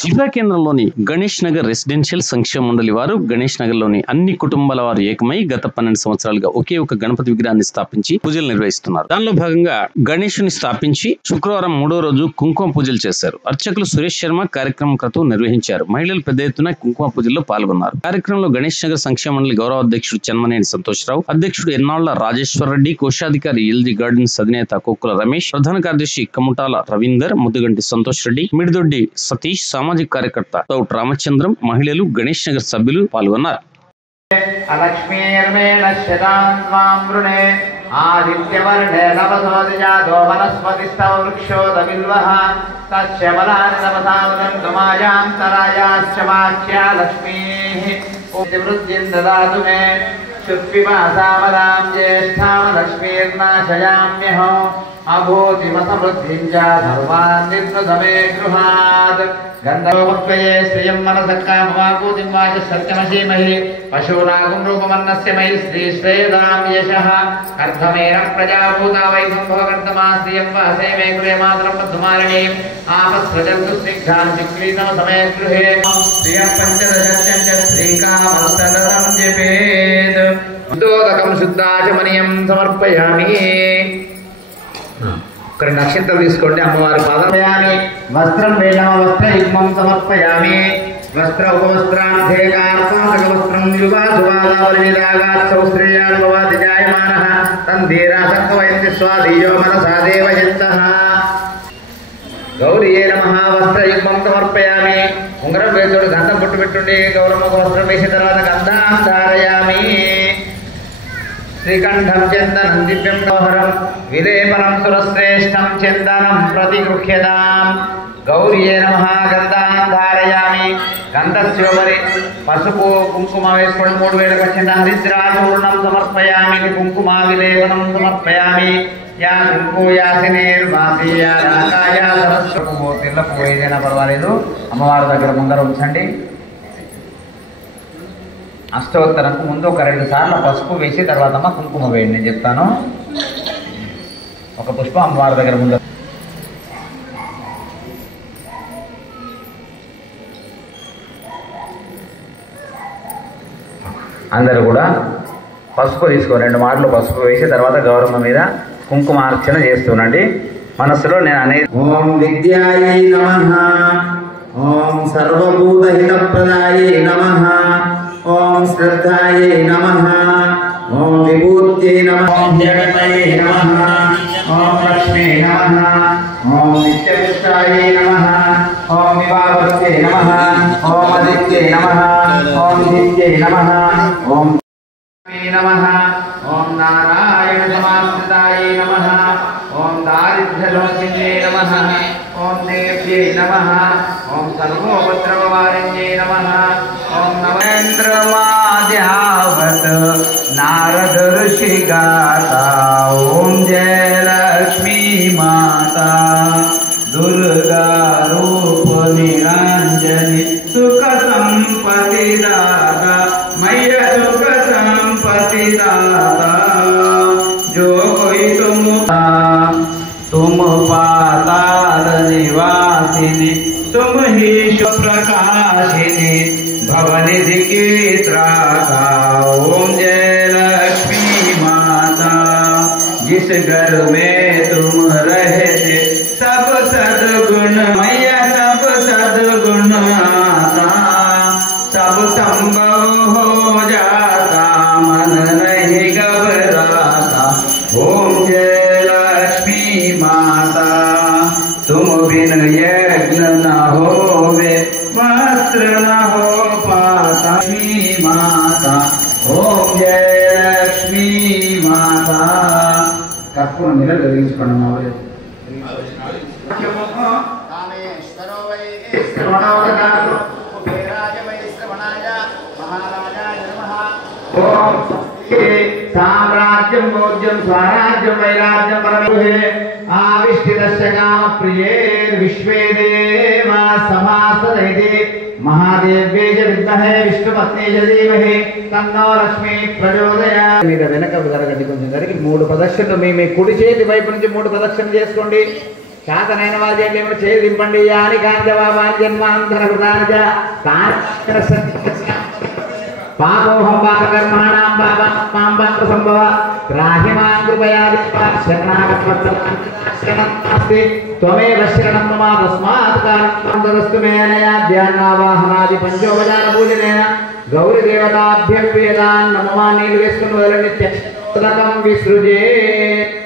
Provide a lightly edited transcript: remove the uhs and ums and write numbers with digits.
జిల్లా కేంద్రంలోని గణేష్ నగర్ రెసిడెన్షియల్ సంక్షేమ మండలి వారు గణేష్ నగర్ లోని అన్ని కుటుంబాల వారు ఏకమై గత 12 సంవత్సరాలుగా ఒకే ఒక గణపతి విగ్రహాన్ని స్థాపించి పూజలు నిర్వహిస్తున్నారు. దానిలో భాగంగా గణేశుని స్థాపించి శుక్రవారం 3వ రోజు కుంకుమ పూజలు చేశారు. అర్చకులు సురేష్ శర్మ కార్యక్రమం క్రతువు నిర్వహించారు. మహిళలు పెద్ద ఎత్తున కుంకుమ పూజల్లో పాల్గొన్నారు. కార్యక్రమంలో గణేష్ నగర్ సంక్షేమ మండలి గౌరవ అధ్యక్షుడు చెన్మనేని సంతోషరావు, అధ్యక్షుడు ఎన్నాళ్ల రాజేశ్వర్ రెడ్డి, కోశాధికారి ఎల్జీ గార్డెన్స్ అధినేత కోక్కుల రమేష్, ప్రధాన కార్యదర్శి కముటాల రవీందర్, ముద్దుగంటి సంతోష్ రెడ్డి, మిడిదొడ్డి సతీష్, సామాజిక కార్యకర్త తౌట్ రామచంద్రం, మహిళలు, గణేష్ నగర్ సభ్యులు పాల్గొన్నారు. ఆదిత్యవర్ణే నవసోదిజాతో వనస్పతిస్తవ వృక్షోదవిల్వః తస్యబలాని నవసావదంతుమాయాంతరాయాశ్చ వాక్యా లక్ష్మీః వృద్ధిం దదాతు మే శుక్విమాసామదాం జ్యేష్ఠాం లక్ష్మీర్నాశయామ్యహం అభూతిమసమృద్ధిం చ సర్వాన్ నిర్నుదమే గృహాత్ గంధోపక్వయే శ్రియం మనసక్కామవాకూతిం వాచ సత్యమసీమహి పశూనాగం రూపమన్నస్య మయి శ్రీ శ్రేయదాం యశః అర్ధమేన ప్రజాభూతా వై సంభవకర్తమా శ్రియం వాసే మే గృహే మాతరం మధుమాలినీం ఆపస్రజంతు స్నిగ్ధాన్ చిక్లీతం సమే గృహే శ్రియం పంచదశత్యంచ శ్రీకామస్తదం జపేత్ దోదకం శుద్ధాచమనీయం సమర్పయామి. ఒకరి నక్షత్రం తీసుకోండి, అమ్మవారి పాదయామి. వస్త్రం వేళమ వస్త్రయుగ్మం సమర్పయామి. వస్త్ర ఉపవస్త్రాంధే కార్పాదక వస్త్రం యువాసువాదావలిదాగాత్సౌశ్రేయానుభవాది జాయమానః తంధీరాసక్తవయంతి స్వాధీయో మనసా దేవయంతః. గౌరియే నమః. వస్త్రయుగ్మం సమర్పయామి. ఉంగరం వేసుడు గంధం పుట్టు పెట్టుండి గౌరమ్మ వస్త్రం వేసిన తర్వాత గంధాం ధారయామి. శ్రీకంఠం చందనం దివ్యం గౌహరం విలేపనం సురశ్రేష్టం చందనం ప్రతిగృహ్యతాం. గౌరియే నమః. గంధాం ధారయామి. గంధస్యోపరి పసుపు కుంకుమ వేసుకోండి. 3 వేలకు వచ్చిన హరిద్రాచూర్ణం సమర్పయామి. కుంకుమ విలేపనం సమర్పయామి. యా కుంకుయాసినేర్వాసీయా రాకాయా సరస్వపు తెల్లపు ఏదైనా పర్వాలేదు, అమ్మవారి దగ్గర ముందర ఉంచండి. అష్టోత్తరంకు ముందు ఒక 2 సార్లు పసుపు వేసి తర్వాత అమ్మ కుంకుమ వేయండి. నేను చెప్తాను. ఒక పుష్పం అమ్మవారి దగ్గర ముందు. అందరూ కూడా పసుపు తీసుకో 2 మార్లు పసుపు వేసి తర్వాత గౌరమ్మ మీద కుంకుమ అర్చన చేస్తుండండి. మనస్సులో నేను అనేది ఓం విద్యాయై నమః, ఓం సర్వభూతహితప్రదాయై నమః, ఓం శ్రద్ధాయై నమః, ఓం విభూత్యై నమః, ఓం జగతయై నమః, ఓం లక్ష్మీ నమః, ఓం నిత్యపుష్టాయై నమః, ఓం వివాహవత్యై నమః, ఓం ఆదిత్యై నమః, ఓం నిత్యై నమః, ఓం నమః, ఓం నారాయణ సమాశ్రితాయై నమః, ఓం దారిద్ర్యలోకిన్యై నమః, ఓం దేవ్యై నమః, ఓం సర్వోపద్రవవారిణ్యై నమః, ఓం నవేంద్రమాద్యావత్ నారద ఋషి గాతా. ఓం జయ లక్ష్మీ మాతా దుర్గా రూప నిరంజని సుఖ సంపత్తి దాతా మయ్య సుఖ संपत्ति दाता जो कोई तुम पाताल निवासिनी तुम ही प्रकाशिनी भवनिधि की त्राता. ओम जय लक्ष्मी माता. जिस घर में तुम रहते सब सद्गुण मैया सब सद्गुण आता, सब संभव हो जाता मन नहीं घबराता. ओम जय लक्ष्मी माता. तुम बिन यज्ञ न होवे वस्त्र न हो पाता. लक्ष्मी माता. ओम जय लक्ष्मी माता. कर्पूर निल వెలిగించుకోండి. साम्राज्यं भोज्यं स्वराज्यं वैराज्यं परमेहे आविष्टितस्य काम प्रिये विश्वे देवा समासदयते महादेव्ये च विद्महे विष्णुपत्नी च धीमहि तन्नो लक्ष्मी प्रचोदयात्. మీద వెనక జరగండి, కొంచెం జరిగి 3 ప్రదక్షిణలు మీ కుడి చేతి వైపు నుంచి 3 ప్రదక్షిణలు చేసుకోండి. శాతనైన వాద్యం చేదింపండి యాని కాంజవాబాన్ జన్మాంతర కృతానిచ పాపోహం పాపకర్మాణాం పాపం పాప సంభవ రాహిమాం కృపయా శరణాగతి త్వమేవ శరణం మమ తస్మాత్ కారణస్తు మేనయా ధ్యానావాహనాది పంచోపచార పూజనేన గౌరీ దేవతాభ్యం వేదాన్ నమమా నీళ్ళు వేసుకుని వదలండి త్యక్తం విసృజే